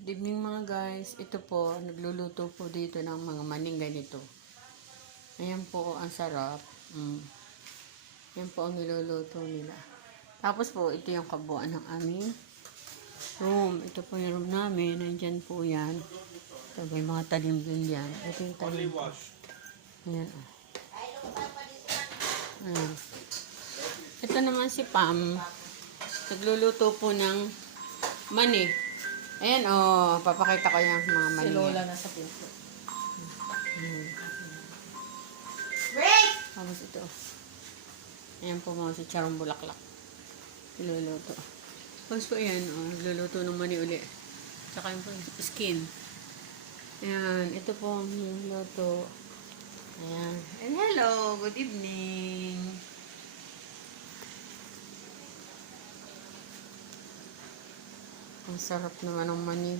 Good evening mga guys. Ito po, nagluluto po dito ng mga maning ganito. Ayan po, ang sarap. Mm. Ayan po ang niluluto nila. Tapos po, ito yung kabuuan ng aming room. Ito po yung room namin. Nandyan po yan. Ito may mga talim din yan. Ito yung talim. po. Ayan. oh. Ayan. Ito naman si Pam. Nagluluto po ng mani. Ayan, oh, papakita ko yung mga Si mani. Lola nasa pinto. Break! Tapos ito. Ayan po mga si Charong Bulaklak. Niluluto. Tapos po ayan, oh, nagluluto ng mani uli. Tsaka yung skin. Ayan, ito po ang niluluto. Ayan. And hello, good evening. Ang sarap naman ng mani.